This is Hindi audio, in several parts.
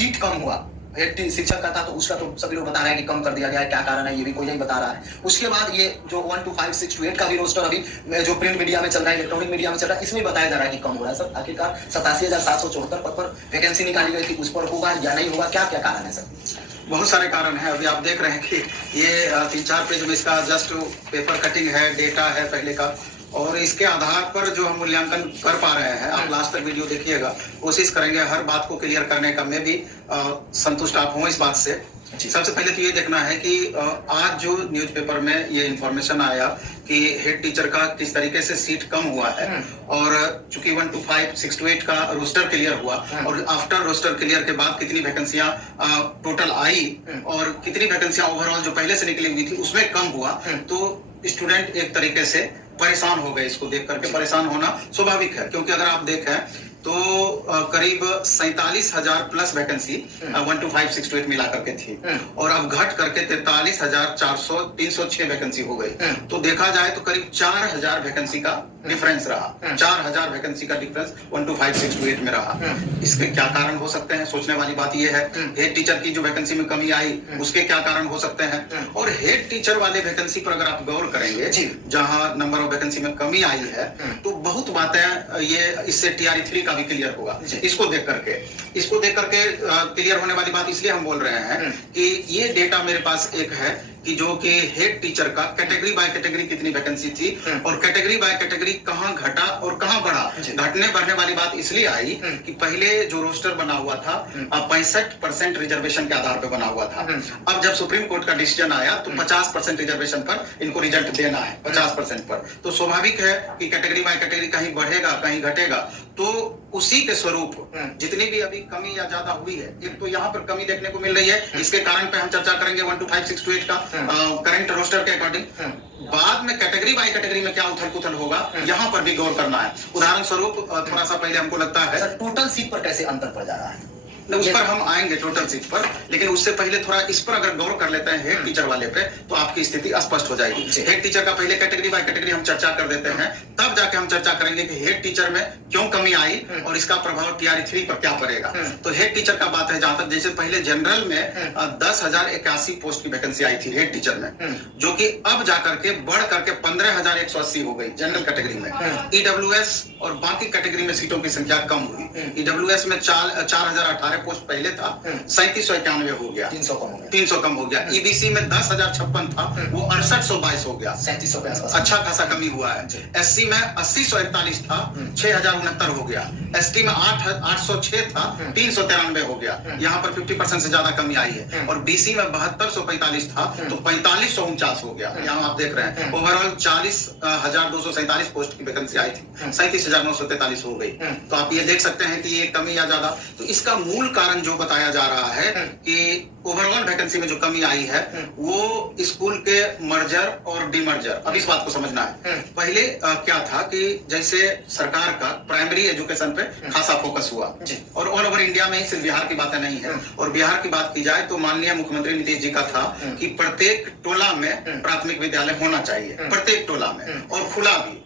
सीट कम हुआ, हेड शिक्षक का था तो उसका तो सभी लोग बता रहे हैं कि कम कर दिया गया है, क्या कारण है ये भी कोई नहीं बता रहा है। उसके बाद ये जो 1 to 5, 6 to 8 का भी रोस्टर अभी जो प्रिंट मीडिया में चल रहा है, इलेक्ट्रॉनिक मीडिया में चल रहा है, इसमें बताया जा रहा है कि कम हो रहा है। सर आखिरकार 87,774 पद पर वैकेंसी निकाली गई थी, उस पर होगा या नहीं होगा, क्या क्या कारण है सर? बहुत सारे कारण हैं। अभी आप देख रहे हैं कि ये 3-4 पेज में इसका जस्ट पेपर कटिंग है, डेटा है पहले का, और इसके आधार पर जो हम मूल्यांकन कर पा रहे हैं। आप लास्ट तक वीडियो देखिएगा, कोशिश करेंगे हर बात को क्लियर करने का। मैं भी संतुष्ट आप हूँ इस बात से। सबसे पहले तो ये देखना है कि आज जो न्यूज़पेपर में ये इंफॉर्मेशन आया कि हेड टीचर का किस तरीके से सीट कम हुआ है, और चूंकि 1 to 5, 6 to 8 का रोस्टर क्लियर हुआ, और आफ्टर रोस्टर क्लियर के बाद कितनी वैकेंसियां टोटल आई और कितनी वैकेंसियां ओवरऑल जो पहले से निकली हुई थी उसमें कम हुआ, तो स्टूडेंट एक तरीके से परेशान हो गए। इसको देख करके परेशान होना स्वाभाविक है, क्योंकि अगर आप देखें तो करीब 47,000 प्लस वैकेंसी 1 to 5, 6 to 8 मिला करके थी, और अब घट करके 43,306 वैकेंसी हो गई। तो देखा जाए तो करीब 4,000 वैकेंसी का डिफरेंस रहा। 4,000 वैकेंसी का डिफरेंस 1 to 5, 6 to 8 में रहा। इसके क्या कारण हो सकते हैं? सोचने वाली बात यह है, हेड टीचर की जो वैकेंसी में कमी आई उसके क्या कारण हो सकते हैं, और हेड टीचर वाले वैकेंसी पर अगर आप गौर करेंगे, जहां नंबर ऑफ वैकेंसी में कमी आई है, तो बहुत बातें ये इससे TRE3 का भी क्लियर होगा। इसको देख करके क्लियर होने वाली बात इसलिए हम बोल रहे हैं कि ये डेटा मेरे पास एक है कि जो कि हेड टीचर का कैटेगरी बाय कैटेगरी कितनी वैकेंसी थी, और कैटेगरी बाय कैटेगरी कहां घटा और कहां बढ़ा। घटने बढ़ने वाली बात इसलिए आई कि पहले जो रोस्टर बना हुआ था 65% रिजर्वेशन के आधार पर बना हुआ था। अब जब सुप्रीम कोर्ट का डिसीजन आया तो 50% रिजर्वेशन पर इनको रिजल्ट देना है, 50% पर। तो स्वाभाविक है कि कैटेगरी बाय कैटेगरी कहीं बढ़ेगा कहीं घटेगा। तो उसी के स्वरूप जितनी भी अभी कमी या ज्यादा हुई है, एक तो यहाँ पर कमी देखने को मिल रही है, इसके कारण पे हम चर्चा करेंगे 1 to 5, 6 to 8 का करंट रोस्टर के अकॉर्डिंग। बाद में कैटेगरी बाय कैटेगरी में क्या उथल पुथल होगा, यहाँ पर भी गौर करना है। उदाहरण स्वरूप थोड़ा सा पहले हमको लगता है टोटल सीट पर कैसे अंतर पड़ जा रहा है, उस पर हम आएंगे टोटल सीट पर, लेकिन उससे पहले थोड़ा इस पर अगर गौर कर लेते हैं हेड टीचर वाले पे, तो आपकी स्थिति स्पष्ट हो जाएगी। हेड टीचर का पहले कैटेगरी बाय कैटेगरी हम चर्चा कर देते हैं, तब जाके हम चर्चा करेंगे कि हेड टीचर में क्यों कमी आई और इसका प्रभाव TRE3 पर क्या पड़ेगा। तो हेड टीचर का बात है, जहां तक जैसे पहले जनरल में 10,081 पोस्ट की वैकेंसी आई थी हेड टीचर में, जो कि अब जाकर के बढ़ करके 15,180 हो गई जनरल कैटेगरी में। EWS और बाकी कैटेगरी में सीटों की संख्या कम हुई। EWS में 4,018 पोस्ट पहले था, 3791 हो गया, 300 कम हो गया। EBC में 10,056 था, वो 6822 हो गया, 3700 अच्छा खासा कमी हुआ है। SC में 80,141 था, 6,069 हो गया। ST में 806 था, 393 हो गया। यहाँ पर 50% से ज्यादा कमी आई है। और BC में 7245 था, तो 4549 हो गया। यहाँ आप देख रहे हैं ओवरऑल 40,247 पोस्ट की वैकेंसी आई थी, 37,943 हो गई। तो आप ये देख सकते हैं कि ये कमी या ज्यादा। तो इसका मूल कारण जो बताया जा रहा है कि ओवरऑल वैकेंसी में जो कमी आई है वो स्कूल के मर्जर और डिमर्जर। अब इस बात को समझना है। पहले क्या था कि जैसे सरकार का प्राइमरी एजुकेशन पे खासा फोकस हुआ, और ऑल ओवर इंडिया में ही, सिर्फ बिहार की बातें नहीं है। और बिहार की बात की जाए तो माननीय मुख्यमंत्री नीतीश जी का था कि प्रत्येक टोला में प्राथमिक विद्यालय होना चाहिए, प्रत्येक टोला में, और खुला भी।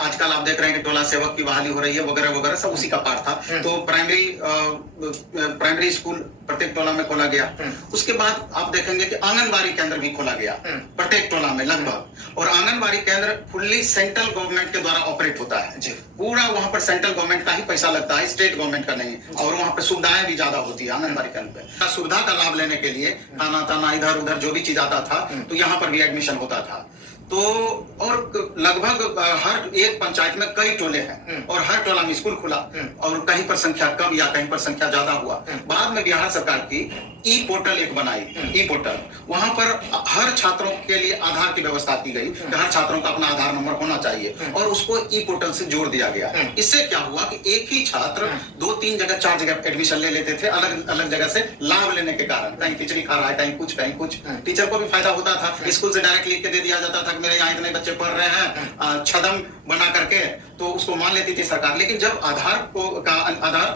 आजकल आप देख रहे हैं कि टोला सेवक की बहाली हो रही है, वगैरह वगैरह, सब उसी का पार्ट था। तो प्राइमरी स्कूल प्रत्येक टोला में खोला गया। उसके बाद आप देखेंगे कि आंगनबाड़ी केंद्र भी खोला गया प्रत्येक टोला में लगभग। और आंगनबाड़ी केंद्र फुल्ली सेंट्रल गवर्नमेंट के द्वारा ऑपरेट होता है, पूरा वहां पर सेंट्रल गवर्नमेंट का ही पैसा लगता है, स्टेट गवर्नमेंट का नहीं। और वहां पर सुविधाएं भी ज्यादा होती है आंगनबाड़ी केंद्र पे। सुविधा का लाभ लेने के लिए खाना ताना इधर उधर जो भी चीज आता था, तो यहाँ पर भी एडमिशन होता था। तो और लगभग हर एक पंचायत में कई टोले हैं, और हर टोला में स्कूल खुला, और कहीं पर संख्या कम या कहीं पर संख्या ज्यादा हुआ। बाद में बिहार सरकार की ई पोर्टल एक बनाई, ई पोर्टल। वहां पर हर छात्रों के लिए आधार की व्यवस्था की गई कि हर छात्रों का अपना आधार नंबर होना चाहिए, और उसको ई पोर्टल से जोड़ दिया गया। इससे क्या हुआ कि एक ही छात्र 2-3 जगह 4 जगह एडमिशन ले लेते थे, अलग अलग जगह से लाभ लेने के कारण। कहीं खिचड़ी खा रहा है, कहीं कुछ। टीचर को भी फायदा होता था, स्कूल से डायरेक्ट लिख के दे दिया जाता था कि मेरे यहाँ इतने बच्चे पढ़ रहे हैं, छदम बना करके, तो उसको मान लेती थी सरकार। लेकिन जब आधार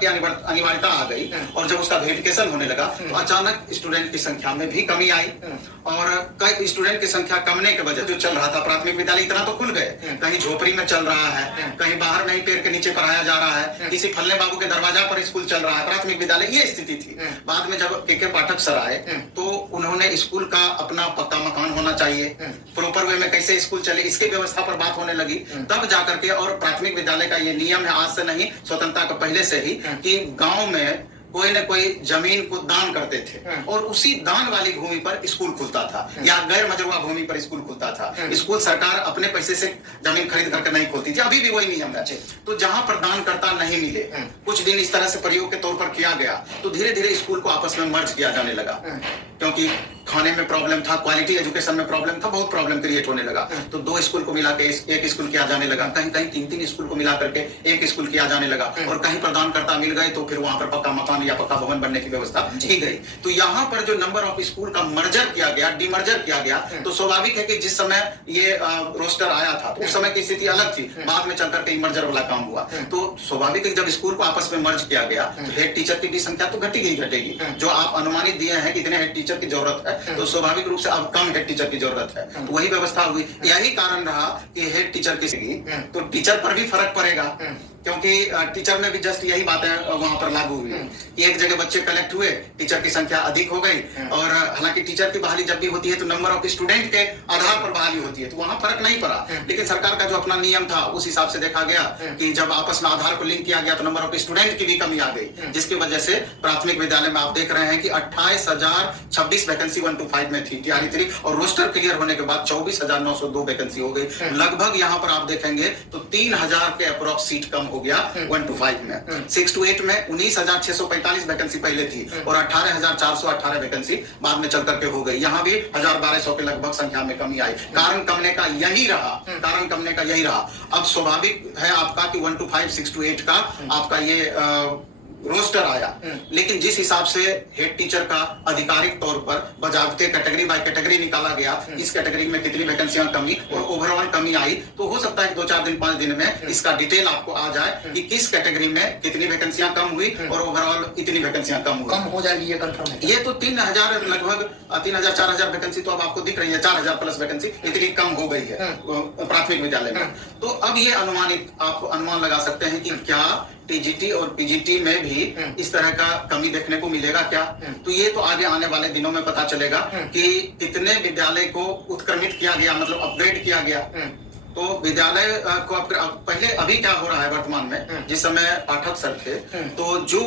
की अनिवार्यता आ गई और जब उसका वेरिफिकेशन होने लगा तो अचानक स्टूडेंट की संख्या में भी कमी आई और कई स्टूडेंट की संख्या कमने के वजह जो चल रहा था प्राथमिक विद्यालय इतना तो खुल गए, कहीं झोपड़ी में चल रहा है, कहीं बाहर नहीं पेड़ के नीचे पढ़ाया जा रहा है, किसी फल्ले बाबू के दरवाजा पर स्कूल चल रहा है प्राथमिक विद्यालय, ये स्थिति थी। बाद में जब के पाठक सर आए तो उन्होंने स्कूल का अपना पक्का मकान होना चाहिए, प्रॉपर वे में कैसे स्कूल चले इसकी व्यवस्था पर बात होने लगी। तब जाकर के, और प्राथमिक विद्यालय का ये नियम है आज से नहीं, स्वतंत्रता के पहले से ही, कि गांव में कोई न कोई जमीन को दान करते थे और उसी दान वाली भूमि पर स्कूल खुलता था या गैर मजरूआ भूमि पर स्कूल खुलता था। स्कूल सरकार अपने पैसे से जमीन खरीद करके नहीं खोलती थी, अभी भी वही नियम है। तो जहां पर दानकर्ता नहीं मिले, कुछ दिन इस तरह से प्रयोग के तौर पर किया गया, तो धीरे धीरे स्कूल को आपस में मर्ज किया जाने लगा, क्योंकि खाने में प्रॉब्लम था, क्वालिटी एजुकेशन में प्रॉब्लम था, बहुत प्रॉब्लम क्रिएट होने लगा। तो 2 स्कूल को मिला के एक स्कूल किया जाने लगा, कहीं कहीं 3-3 स्कूल को मिला करके एक स्कूल किया जाने लगा, और कहीं प्रदानकर्ता मिल गए तो फिर वहां पर पक्का मकान या पक्का भवन बनने की व्यवस्था की गई। तो यहाँ पर जो नंबर ऑफ स्कूल का मर्जर किया गया, डिमर्जर किया गया, तो स्वाभाविक है कि जिस समय ये रोस्टर आया था तो उस समय की स्थिति अलग थी, बाद में चलकर के मर्जर वाला काम हुआ। तो स्वाभाविक है जब स्कूल को आपस में मर्ज किया गया तो हेड टीचर की भी संख्या तो घटेगी। जो आप अनुमानित दिए हैं कि इतने हेड टीचर की जरूरत है, तो स्वाभाविक रूप से अब कम हेड टीचर की जरूरत है, तो वही व्यवस्था हुई। यही कारण रहा कि हेड टीचर की तो टीचर पर भी फर्क पड़ेगा, क्योंकि टीचर में भी जस्ट यही बातें वहां पर लागू हुई कि एक जगह बच्चे कलेक्ट हुए, टीचर की संख्या अधिक हो गई, और हालांकि टीचर की बहाली जब भी होती है तो नंबर ऑफ स्टूडेंट के आधार पर बहाली होती है, तो वहां फर्क नहीं पड़ा। लेकिन सरकार का जो अपना नियम था उस हिसाब से देखा गया कि जब आपस में आधार को लिंक किया गया तो नंबर ऑफ स्टूडेंट की भी कमी आ गई, जिसकी वजह से प्राथमिक विद्यालय में आप देख रहे हैं कि 28,026 वैकेंसी 1 to 5 में थी TRE 3, और रोस्टर क्लियर होने के बाद 24,902 वैकेंसी हो गई। लगभग यहाँ पर आप देखेंगे तो 3,000 के अप्रोक्स सीट कम हो गया 1 to 5 में। 6 to 8 में 19,645 वैकेंसी पहले थी और 18,418 वैकेंसी बाद में चल करके हो गई। यहाँ भी 1,1200 के लगभग संख्या में कमी आई। कारण कमने का यही रहा। अब स्वाभाविक है आपका कि 1 to 5, 6 to 8 का आपका ये रोस्टर आया, लेकिन जिस हिसाब से हेड टीचर का आधिकारिक तौर पर बजाबते कैटेगरी बाय कैटेगरी निकाला गया, इस कैटेगरी में कितनी वैकेंसियां कमी और ओवरऑल कमी आई, तो हो सकता है कि 2-4 दिन 5 दिन में इसका डिटेल आपको आ जाए कि किस कैटेगरी में कितनी वैकेंसियां कम हुई और ओवरऑल इतनी वैकेंसियां कम हो जाएगी, ये कंफर्म है। ये तो 3,000 लगभग 3,000-4,000 वैकेंसी तो अब आपको दिख रही है, 4,000 प्लस वैकेंसी इतनी कम हो गई है प्राथमिक विद्यालय में। तो अब ये आप अनुमान लगा सकते हैं कि क्या टीजीटी और पीजीटी में भी इस तरह का कमी देखने को मिलेगा क्या? तो ये तो आगे आने वाले दिनों में पता चलेगा कि कितने विद्यालय को उत्क्रमित किया गया, मतलब अपग्रेड किया गया। तो विद्यालय को पहले अभी क्या हो रहा है वर्तमान में, जिस समय पाठक सर थे तो जो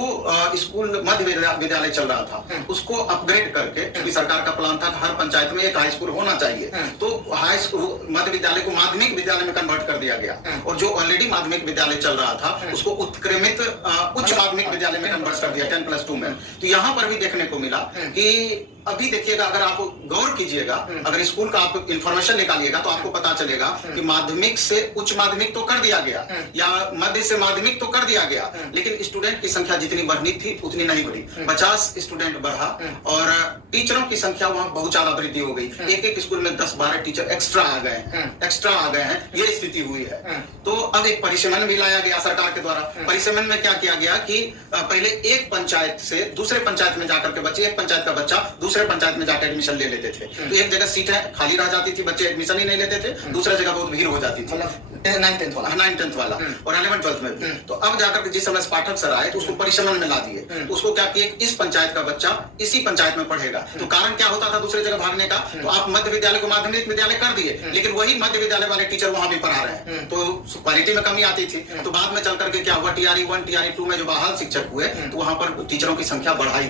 स्कूल मध्य विद्यालय चल रहा था उसको अपग्रेड करके, क्योंकि सरकार का प्लान था कि हर पंचायत में एक हाई स्कूल होना चाहिए, तो हाई स्कूल मध्य विद्यालय को माध्यमिक विद्यालय में कन्वर्ट कर दिया गया, और जो ऑलरेडी माध्यमिक विद्यालय चल रहा था उसको उत्क्रमित उच्च माध्यमिक विद्यालय में कन्वर्ट कर दिया 10+2 में। तो यहाँ पर भी देखने को मिला कि अभी देखिएगा, अगर आप गौर कीजिएगा, अगर स्कूल का आप इंफॉर्मेशन निकालिएगा तो आपको पता चलेगा कि माध्यमिक से उच्च माध्यमिक तो कर दिया गया या मध्य से माध्यमिक तो कर दिया गया, लेकिन स्टूडेंट की संख्या जितनी बढ़नी थी उतनी नहीं बढ़ी। 50 स्टूडेंट बढ़ा और टीचरों की संख्या वहां बहुत ज्यादा वृद्धि हो गई। एक स्कूल में 10-12 टीचर एक्स्ट्रा आ गए हैं, ये स्थिति हुई है। तो अब एक परिसमन भी लाया गया सरकार के द्वारा। परिसमन में क्या किया गया कि पहले एक पंचायत से दूसरे पंचायत में जाकर के बच्चे, एक पंचायत का बच्चा दूसरे पंचायत में जाकर एडमिशन ले लेते थे, तो एक जगह सीटें खाली रह जाती थी, बच्चे एडमिशन ही नहीं लेते थे, दूसरा जगह बहुत भीड़ हो जाती थी, 9th-10th वाला और 11th-12th में भी। तो अब जाकर के जिस समय पाठक सर आए तो उसको परिसमन में ला दिए, तो उसको क्या किए, इस पंचायत का बच्चा इसी पंचायत में पढ़ेगा। तो कारण क्या होता था दूसरे जगह भागने का, तो आप मध्य विद्यालय को माध्यमिक विद्यालय कर दिए, लेकिन वही मध्य विद्यालय वाले टीचर वहां भी पढ़ा रहे हैं, तो क्वालिटी में कमी आती थी। तो बाद में चल करके क्या हुआ, TRE 1, TRE 2 में जो बहाल शिक्षक हुए तो वहां पर टीचरों की संख्या बढ़ाई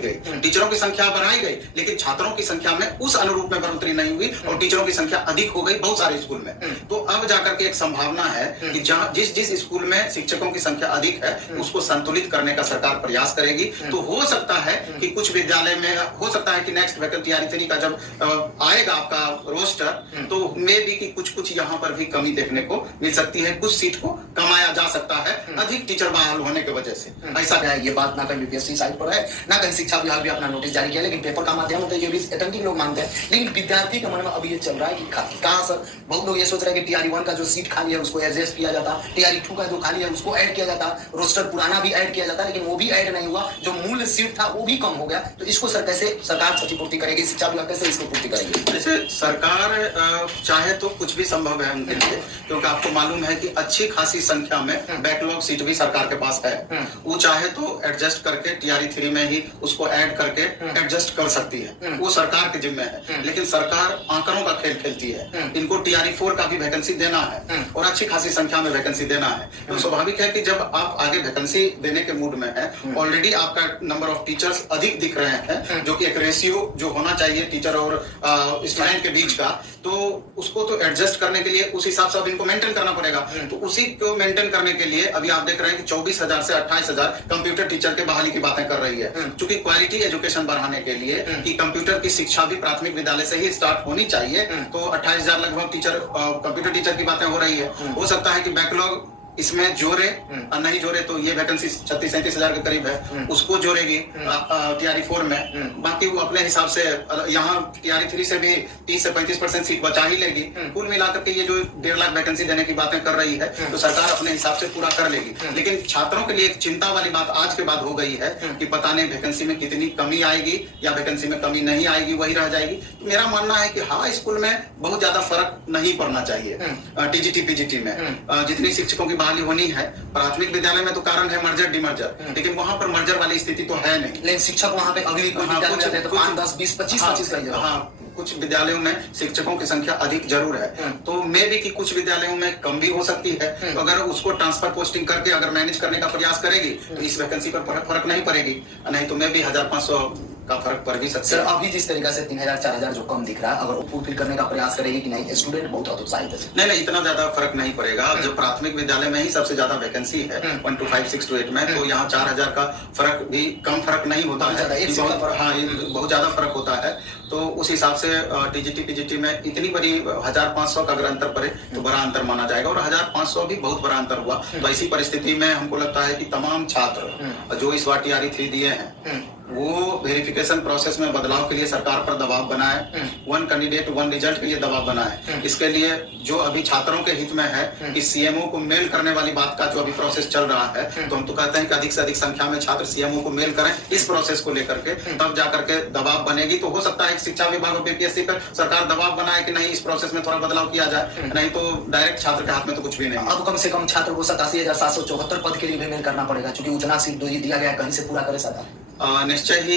गई, लेकिन छात्रों की संख्या में उस अनुरूप में बढ़ोतरी नहीं हुई और टीचरों की संख्या अधिक हो गई बहुत सारे स्कूल में। तो अब जाकर के एक संभावना है कि जहां जिस स्कूल में शिक्षकों की संख्या अधिक है उसको संतुलित करने का सरकार प्रयास करेगी। तो हो सकता है कि कुछ विद्यालय में हो सकता है कि नेक्स्ट वैकेंसी TRE 3 का जब आएगा आपका रोस्टर, तो मे भी कि कुछ यहाँ पर भी कमी देखने को मिल सकती है, कुछ सीट को कमाया जा सकता है अधिक टीचर बहाल होने की वजह से। ऐसा है, ये बात ना कहीं यूपीएससी साइट पर है ना कहीं शिक्षा विभाग भी अपना नोटिस जारी किया, लेकिन पेपर का माध्यम मतलब ये भी अटेंटिंग लोग मानते हैं, लेकिन विद्यार्थी के मन में अभी ये चल रहा है कि कहाँ सर, बहुत लोग ये सोच रहे हैं कि TRE 1 का जो सीट खाली है उसको एडजस्ट किया जाता, TRE 2 का जो खाली है उसको ऐड किया जाता, रोस्टर पुराना भी ऐड किया जाता, लेकिन वो भी ऐड नहीं हुआ, जो मूल सीट था वो भी कम हो गया। तो इसको सर कैसे सरकार क्षतिपूर्ति करेगी, शिक्षा विभाग कैसे इसको पूर्ति करेगी? जैसे सरकार चाहे तो कुछ भी संभव है उनके लिए, क्योंकि आपको मालूम है कि अच्छी खासी संख्या में बैकलॉग सीट भी सरकार के पास है। वो चाहे तो एडजस्ट करके TRE 3 में ही उसको ऐड करके एडजस्ट कर सकती है, वो सरकार के जिम्मे है। लेकिन सरकार आंकड़ों का खेल खेलती है, इनको TRE 4 का भी वैकेंसी देना है और अच्छी खासी संख्या में वैकेंसी देना है। तो स्वाभाविक है कि जब आप आगे वैकेंसी देने के मूड में है, ऑलरेडी आपका नंबर ऑफ टीचर्स अधिक दिख रहे हैं, जो कि एक रेशियो जो होना चाहिए टीचर और स्टूडेंट के बीच का, तो उसको तो एडजस्ट करने के लिए उस हिसाब से अब इनको मेंटेन करना पड़ेगा। तो उसी को मेंटेन करने के लिए अभी आप देख रहे हैं कि 24,000 से 28,000 कंप्यूटर टीचर के बहाली की बातें कर रही है, क्योंकि क्वालिटी एजुकेशन बढ़ाने के लिए कि कंप्यूटर की शिक्षा भी प्राथमिक विद्यालय से ही स्टार्ट होनी चाहिए। तो 28,000 लगभग टीचर कंप्यूटर टीचर की बातें हो रही है। हो सकता है कि बैकलॉग इसमें जोड़े और नहीं जोड़े तो ये वैकेंसी 36-37,000 के करीब है, उसको जोड़ेगी TRE 4 में। बाकी वो अपने हिसाब से यहाँ TRE 3 से भी 30 से 35% सीट बचा ही लेगी। कुल मिलाकर के ये जो 1.5 लाख वैकेंसी देने की बातें कर रही है, तो सरकार अपने हिसाब से पूरा कर लेगी। लेकिन छात्रों के लिए एक चिंता वाली बात आज के बाद हो गई है कि पता नहीं वैकेंसी में कितनी कमी आएगी या वैकेंसी में कमी नहीं आएगी, वही रह जाएगी। तो मेरा मानना है कि हाँ, स्कूल में बहुत ज्यादा फर्क नहीं पड़ना चाहिए। TGT PGT में जितनी शिक्षकों की बहाली होनी है, प्राथमिक विद्यालय में तो कारण है मर्जर डिमर्जर, लेकिन वहां पर मर्जर वाली स्थिति तो है नहीं। लेकिन शिक्षक वहां पे अभी भी कोई विद्यालय में जाते हैं तो 5, 10, 20, 25 कई जगह। हाँ, कुछ विद्यालयों में शिक्षकों की संख्या अधिक जरूर है, तो मे भी कि कुछ विद्यालयों में कम भी हो सकती है। तो अगर उसको ट्रांसफर पोस्टिंग करके अगर मैनेज करने का प्रयास करेगी तो इस वैकेंसी पर फर्क नहीं पड़ेगी, नहीं तो मे भी 1,500 का फर्क पड़ भी सकता है। सर अभी जिस तरीके से 3,000 4,000 जो कम दिख रहा है, अगर वो फुलफिल करने का प्रयास करेगी कि नहीं, स्टूडेंट बहुत उत्साहित है। नहीं, इतना ज्यादा फर्क नहीं पड़ेगा। जब प्राथमिक विद्यालय में ही सबसे ज्यादा वैकेंसी है 1 to 5, 6 to 8 में, तो यहाँ 4,000 का फर्क भी कम फर्क नहीं होता है। हाँ, बहुत ज्यादा फर्क होता है। तो उस हिसाब से TGT PGT में इतनी बड़ी 1,500 का अगर अंतर पड़े तो बड़ा अंतर माना जाएगा, और 1,500 भी बहुत बड़ा अंतर हुआ। तो ऐसी परिस्थिति में हमको लगता है कि तमाम छात्र जो इस बार TRE 3 दिए हैं, वो वेरिफिकेशन प्रोसेस में बदलाव के लिए सरकार पर दबाव बनाए, 1 कैंडिडेट 1 रिजल्ट के लिए दबाव बनाए। इसके लिए जो अभी छात्रों के हित में है कि CMO को मेल करने वाली बात का जो अभी प्रोसेस चल रहा है, तो हम तो कहते हैं कि अधिक से अधिक संख्या में छात्र CMO को मेल करें इस प्रोसेस को लेकर के, तब जाकर के दबाव बनेगी। तो हो सकता है शिक्षा विभाग और BPSC पर सरकार दबाव बनाए कि नहीं, इस प्रोसेस में थोड़ा बदलाव किया जाए, नहीं तो डायरेक्ट छात्र के हाथ में तो कुछ भी नहीं। अब कम से कम छात्र को 87,774 पद के लिए भी मेल करना पड़ेगा, क्योंकि उतना सीट दिया गया, कहीं से पूरा करे सरकार। निश्चय ही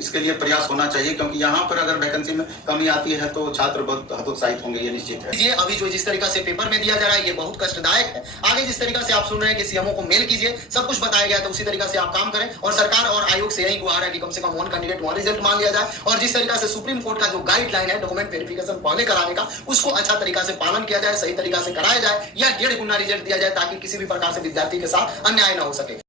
इसके लिए प्रयास होना चाहिए, क्योंकि यहाँ पर अगर वैकेंसी में कमी आती है तो छात्र बहुत हतोत्साहित होंगे, ये निश्चित है। ये अभी जो जिस तरीका से पेपर में दिया जा रहा है ये बहुत कष्टदायक है। आगे जिस तरीका से आप सुन रहे हैं कि CMO को मेल कीजिए, सब कुछ बताया गया, तो उसी तरीका से आप काम करें, और सरकार और आयोग से यही गुहार है कि कम से कम 1 कैंडिडेट 1 रिजल्ट मान लिया जाए, और जिस तरीका से सुप्रीम कोर्ट का जो गाइडलाइन है डॉक्यूमेंट वेरिफिकेशन पहले कराने का, उसको अच्छा तरीका से पालन किया जाए, सही तरीका से कराया जाए, या 1.5 गुना रिजल्ट दिया जाए, ताकि किसी भी प्रकार से विद्यार्थी के साथ अन्याय न हो सके।